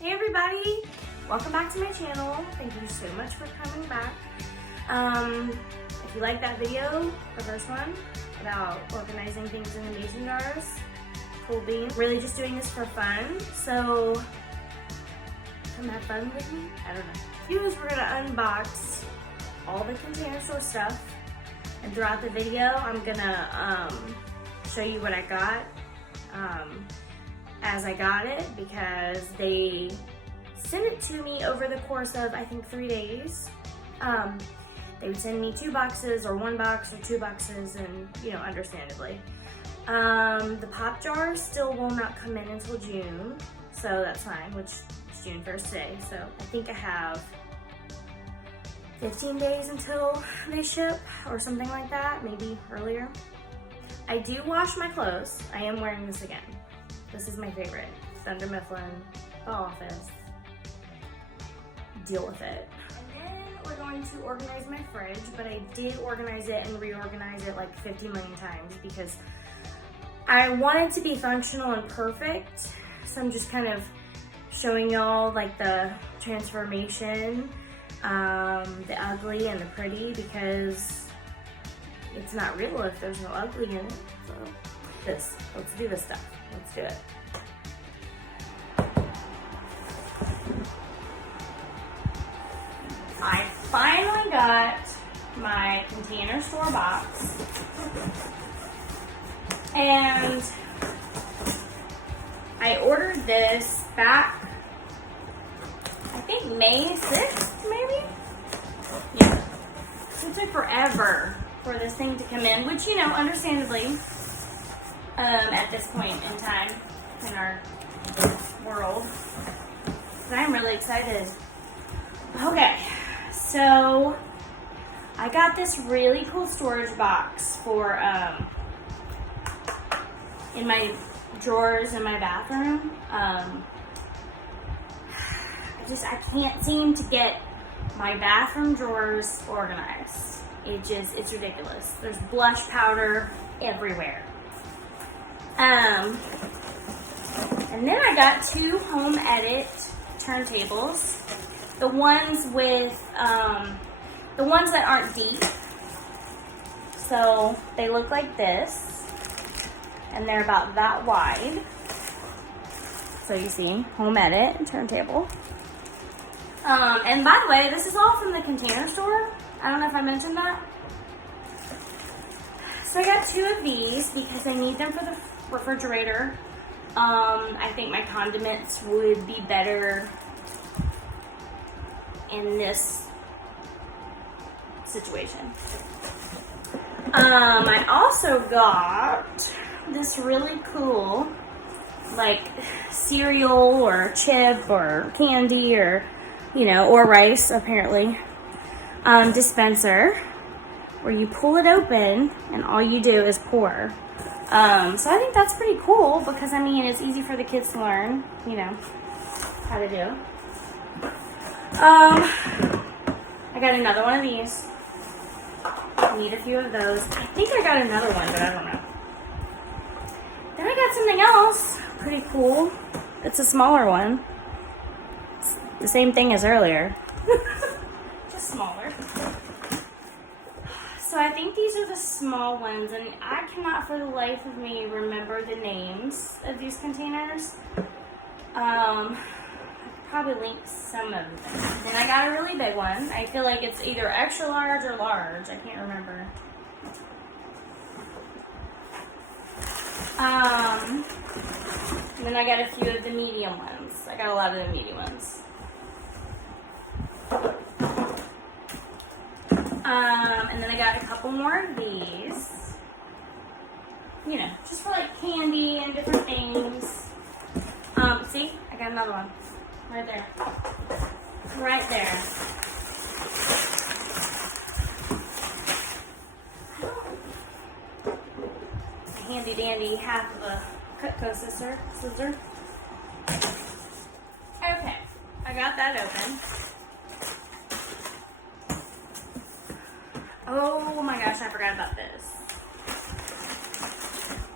Hey everybody, welcome back to my channel. Thank you so much for coming back. If you like that video, the first one, about organizing things in the mason jars, cool beans. Really just doing this for fun, so come have fun with me? I don't know. Here's we're gonna unbox all the Container Store stuff, and throughout the video, I'm gonna show you what I got as I got it, because they sent it to me over the course of, I think, 3 days. They would send me 2 boxes or 1 box or 2 boxes, and understandably. The pop jars still will not come in until June, so that's fine, which is June 1st today. So I think I have 15 days until they ship or something like that, maybe earlier. I do wash my clothes. I am wearing this again. This is my favorite. Thunder Mifflin, The Office. Deal with it. And then we're going to organize my fridge, but I did organize it and reorganize it like 50 million times because I want it to be functional and perfect. So I'm just kind of showing y'all like the transformation, the ugly and the pretty, because it's not real if there's no ugly in it. So let's do this stuff. Let's do it. I finally got my Container Store box, and I ordered this back, I think May 6th, maybe? Yeah. It took forever for this thing to come in, which, understandably, at this point in time in our world. But I'm really excited. Okay, so I got this really cool storage box for in my drawers in my bathroom. I can't seem to get my bathroom drawers organized. It's ridiculous. There's blush powder everywhere. And then I got 2 Home Edit turntables. The ones with, the ones that aren't deep. So they look like this, and they're about that wide. So you see, Home Edit turntable. And by the way, this is all from the Container Store. I don't know if I mentioned that. So I got 2 of these because I need them for the refrigerator. I think my condiments would be better in this situation. I also got this really cool, like, cereal or chip or candy or, or rice, apparently, dispenser, where you pull it open and all you do is pour. So I think that's pretty cool because, it's easy for the kids to learn, how to do. I got another one of these. Need a few of those. I think I got another one, but I don't know. Then I got something else pretty cool. It's a smaller one. It's the same thing as earlier. Just smaller. So I think these are the small ones, and I cannot for the life of me remember the names of these containers. I could probably link some of them. Then I got a really big one. I feel like it's either extra large or large. I can't remember. And then I got a few of the medium ones. I got a lot of the medium ones. And then I got a couple more of these. Just for like candy and different things. See? I got another one. Right there. Right there. A handy dandy half of a Cutco scissor. Okay, I got that open. Oh my gosh, I forgot about this.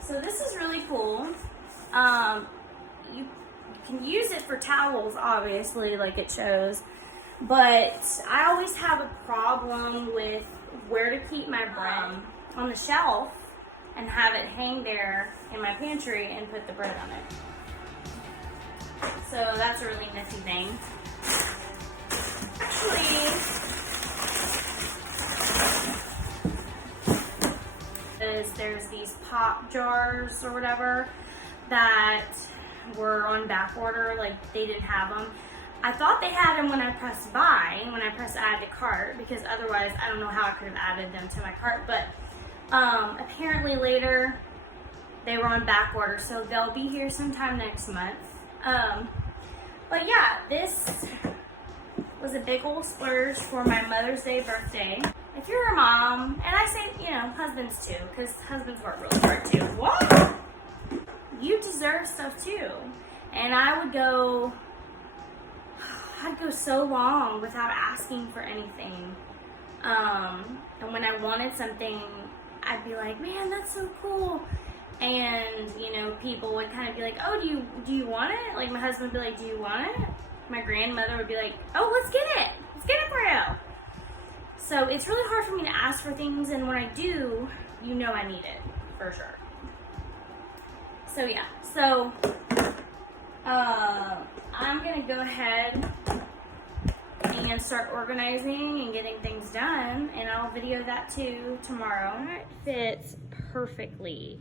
So this is really cool. You can use it for towels, obviously, like it shows. But I always have a problem with where to keep my bread on the shelf and have it hang there in my pantry and put the bread on it. So that's a really nifty thing. Actually, there's these pop jars or whatever that were on back order, like they didn't have them. I thought they had them when I pressed buy, when I pressed add to cart, because otherwise I don't know how I could have added them to my cart, but apparently later they were on back order, so they'll be here sometime next month. But yeah, this was a big old splurge for my Mother's Day birthday. If you're a mom, and I say, you know, husbands too, because husbands work really hard too. What? You deserve stuff too. And I'd go so long without asking for anything. And when I wanted something, I'd be like, man, that's so cool. And, you know, people would kind of be like, oh, do you want it? Like, my husband would be like, do you want it? My grandmother would be like, oh, let's get it. Let's get it for you. So it's really hard for me to ask for things, and when I do, you know I need it, for sure. So yeah, so I'm gonna go ahead and start organizing and getting things done, and I'll video that too tomorrow. It fits perfectly.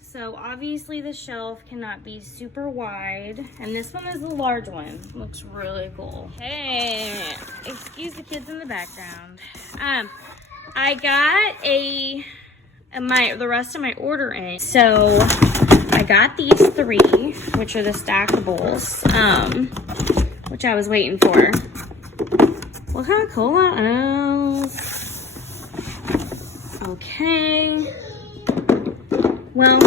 So obviously the shelf cannot be super wide, and this one is the large one. Looks really cool. Hey, excuse the kids in the background. I got the rest of my order in. So I got these 3, which are the stackables, which I was waiting for. What kind of Coca-Cola? Okay. Well,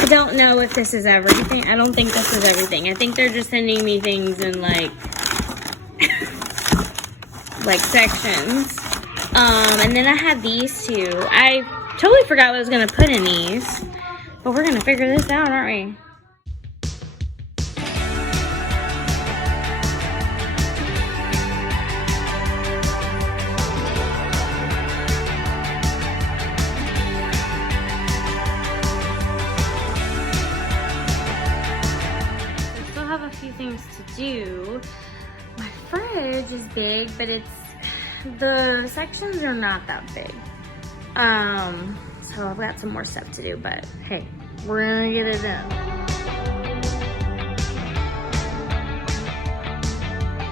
I don't know if this is everything. I don't think this is everything. I think they're just sending me things in like sections. And then I have these 2. I totally forgot what I was gonna put in these, but we're gonna figure this out, aren't we? Things to do. My fridge is big, but the sections are not that big. So I've got some more stuff to do, but hey, we're gonna get it done.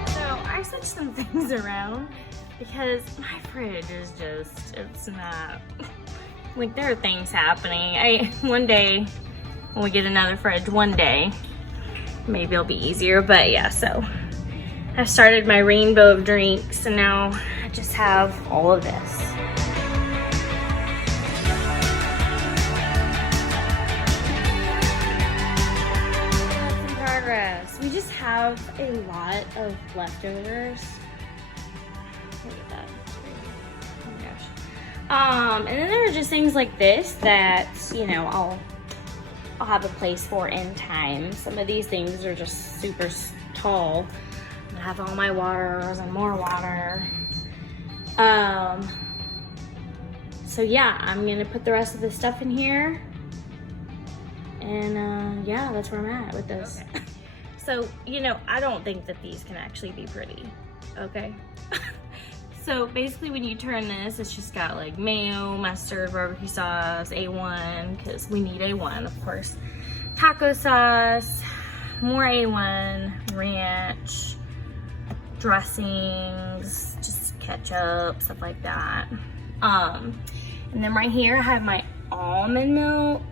So I switched some things around because my fridge is just, it's not, like there are things happening. One day, when we get another fridge, one day, maybe it'll be easier, but yeah, so I started my rainbow of drinks, and now I just have all of this. That's in progress. We just have a lot of leftovers. Look at that. Oh my gosh. And then there are just things like this that, you know, I'll have a place for in time. Some of these things are just super tall. I have all my waters and more water. So yeah, I'm gonna put the rest of this stuff in here. And yeah, that's where I'm at with this. Okay. So, you know, I don't think that these can actually be pretty, okay? So basically when you turn this, it's just got like mayo, mustard, barbecue sauce, A1, because we need A1, of course. Taco sauce, more A1, ranch, dressings, just ketchup, stuff like that. And then right here I have my almond milk,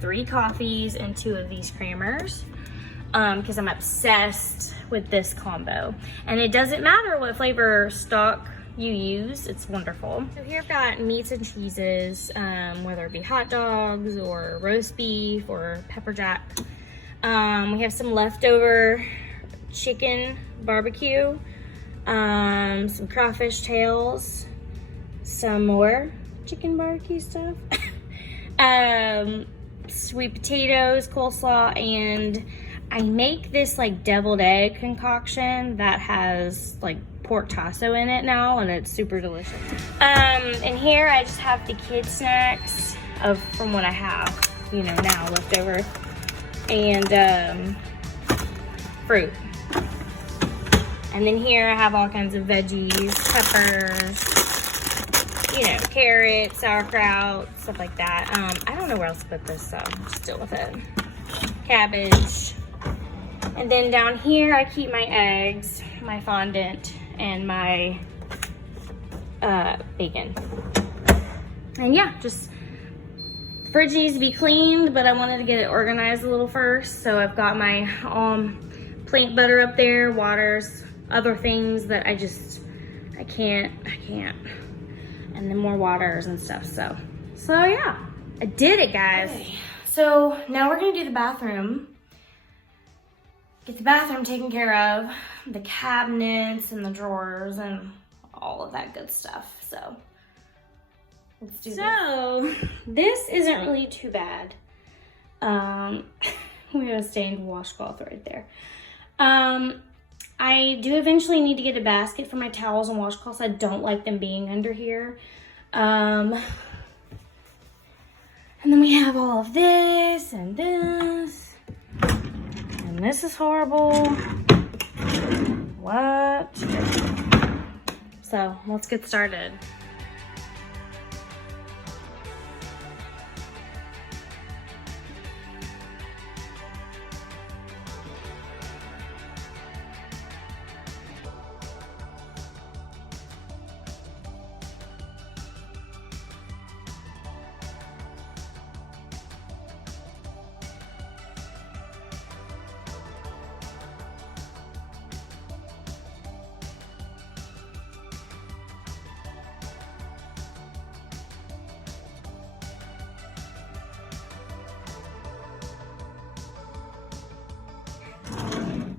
3 coffees, and 2 of these creamers. Because I'm obsessed with this combo, and it doesn't matter what flavor stock you use, it's wonderful. So here I've got meats and cheeses, whether it be hot dogs or roast beef or pepper jack. We have some leftover chicken barbecue, some crawfish tails, some more chicken barbecue stuff, sweet potatoes, coleslaw, and I make this like deviled egg concoction that has like pork tasso in it now, and it's super delicious. And here I just have the kid snacks from what I have, you know, now left over, and fruit. And then here I have all kinds of veggies, peppers, you know, carrots, sauerkraut, stuff like that. I don't know where else to put this, so I'll just deal with it. Cabbage. And then down here I keep my eggs, my fondant, and my bacon. And yeah, just fridge needs to be cleaned, but I wanted to get it organized a little first. So I've got my plant butter up there, waters, other things that I can't. And then more waters and stuff. So yeah, I did it, guys. Okay. So now we're gonna do the bathroom. Get the bathroom taken care of, the cabinets and the drawers and all of that good stuff. So let's do this. So this isn't really too bad. We have a stained washcloth right there. I do eventually need to get a basket for my towels and washcloths. I don't like them being under here. And then we have all of this and this. And this is horrible. What? So let's get started.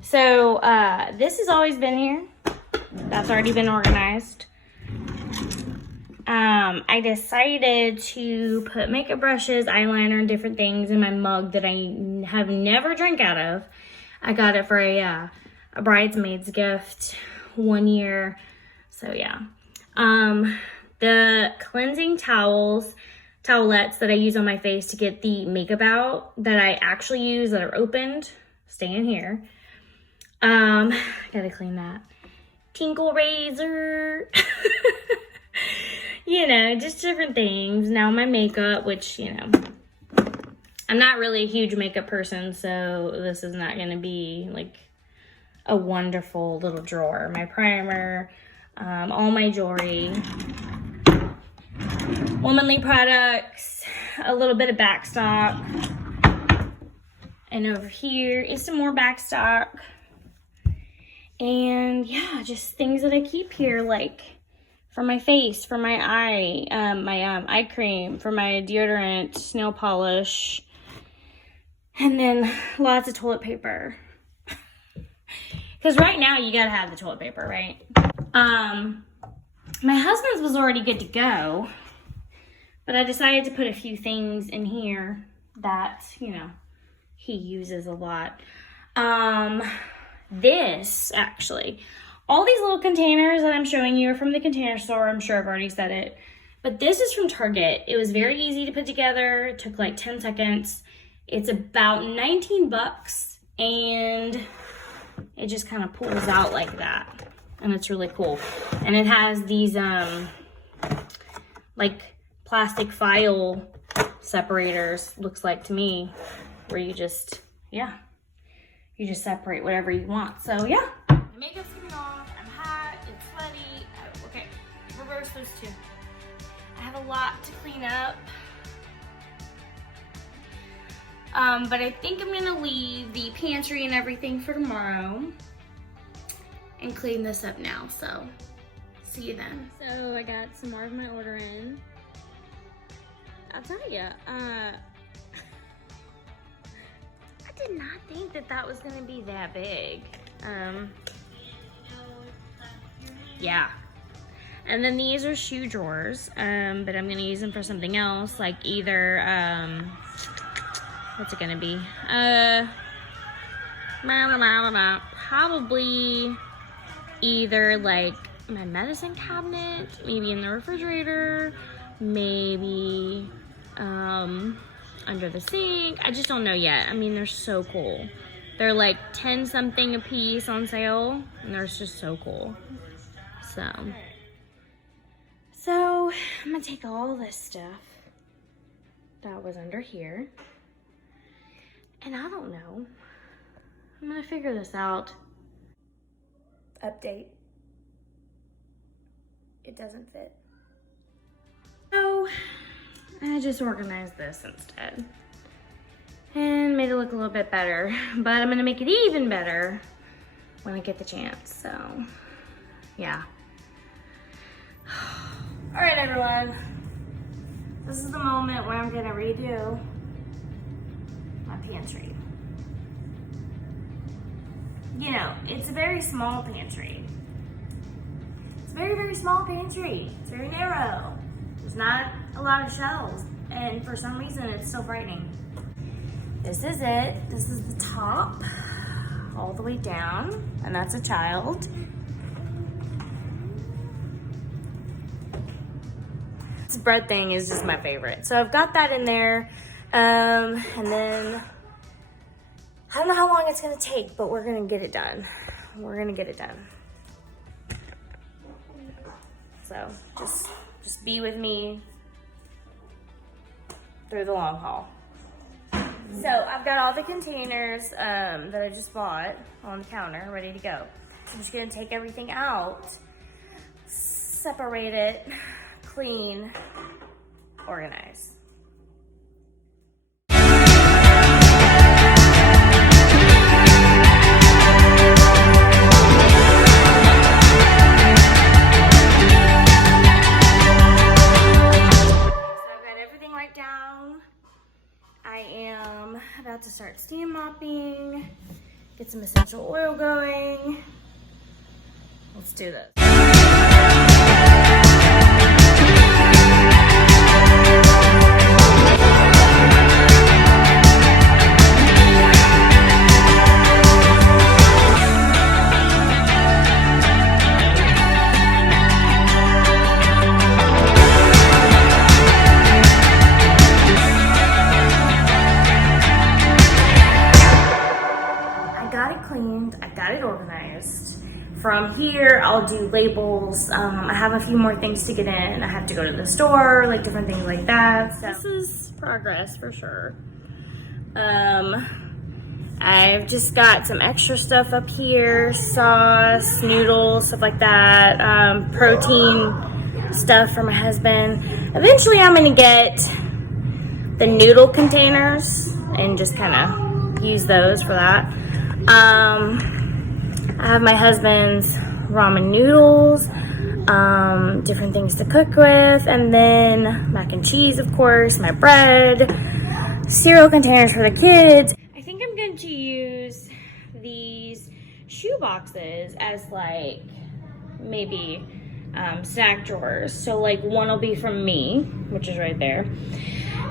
So this has always been here. That's already been organized. I decided to put makeup brushes, eyeliner, and different things in my mug that I have never drank out of. I got it for a bridesmaid's gift 1 year. So yeah. The cleansing towelettes that I use on my face to get the makeup out that I actually use that are opened stay in here. Gotta clean that. Tinkle razor. You know, just different things. Now my makeup, which, you know, I'm not really a huge makeup person, so this is not gonna be like a wonderful little drawer. My primer, all my jewelry, womanly products, a little bit of backstock, and over here is some more backstock. And yeah, just things that I keep here, like for my face, for my eye, eye cream, for my deodorant, nail polish, and then lots of toilet paper. Because right now you gotta have the toilet paper, right? My husband's was already good to go, but I decided to put a few things in here that, you know, he uses a lot. This, actually, all these little containers that I'm showing you are from the Container Store. I'm sure I've already said it. But this is from Target. It was very easy to put together. It took like 10 seconds. It's about 19 bucks. And it just kind of pulls out like that. And it's really cool. And it has these, like, plastic file separators, looks like to me, where you just, yeah. You just separate whatever you want. So yeah, my makeup's coming off. I'm hot. It's sweaty. Oh, okay, reverse those two. I have a lot to clean up. But I think I'm gonna leave the pantry and everything for tomorrow and clean this up now. So see you then. So I got some more of my order in. I'll tell you, I did not think that that was gonna be that big. Yeah. And then these are shoe drawers, but I'm gonna use them for something else, like either what's it gonna be? Probably either like my medicine cabinet, maybe in the refrigerator, maybe under the sink. I just don't know yet. I mean, they're so cool. They're like 10 something a piece on sale, and they're just so cool. So I'm gonna take all this stuff that was under here, and I don't know, I'm gonna figure this out. Update. It doesn't fit. So I just organized this instead and made it look a little bit better, but I'm gonna make it even better when I get the chance. So yeah. All right, everyone, this is the moment where I'm gonna redo my pantry. You know, it's a very small pantry. It's a very, very small pantry. It's very narrow. There's not a lot of shelves, and for some reason, it's so frightening. This is it. This is the top, all the way down, and that's a child. This bread thing is just my favorite. So I've got that in there, and then I don't know how long it's gonna take, but we're gonna get it done. We're gonna get it done. So just be with me through the long haul. So I've got all the containers that I just bought on the counter ready to go. I'm just gonna take everything out, separate it, clean, organize. About to start steam mopping, get some essential oil going. Let's do this. From here, I'll do labels. I have a few more things to get in. I have to go to the store, like different things like that. So this is progress for sure. I've just got some extra stuff up here, sauce, noodles, stuff like that, protein stuff for my husband. Eventually I'm gonna get the noodle containers and just kind of use those for that. I have my husband's ramen noodles, different things to cook with, and then mac and cheese, of course, my bread, cereal containers for the kids. I think I'm going to use these shoe boxes as like maybe snack drawers. So like one will be from me, which is right there,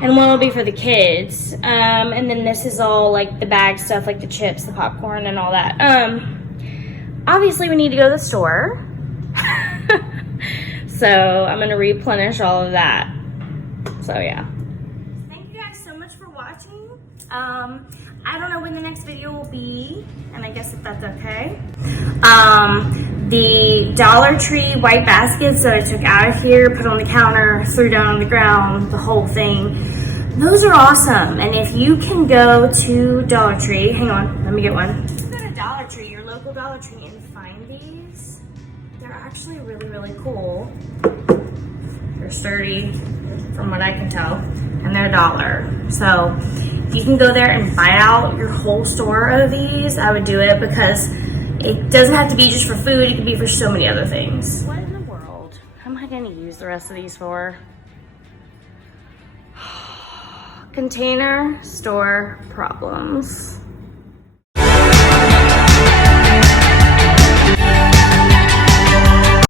and one will be for the kids. And then this is all like the bag stuff, like the chips, the popcorn, and all that. Obviously, we need to go to the store. So I'm going to replenish all of that. So yeah. Thank you guys so much for watching. I don't know when the next video will be, and I guess if that's okay. The Dollar Tree white baskets that I took out of here, put on the counter, threw down on the ground, the whole thing. Those are awesome. And if you can go to Dollar Tree, hang on, let me get one. Go to Dollar Tree, your local Dollar Tree, and find these. They're actually really, really cool. They're sturdy, from what I can tell, and they're $1. So if you can go there and buy out your whole store of these, I would do it, because it doesn't have to be just for food. It can be for so many other things. What in the world am I going to use the rest of these for? Container store problems.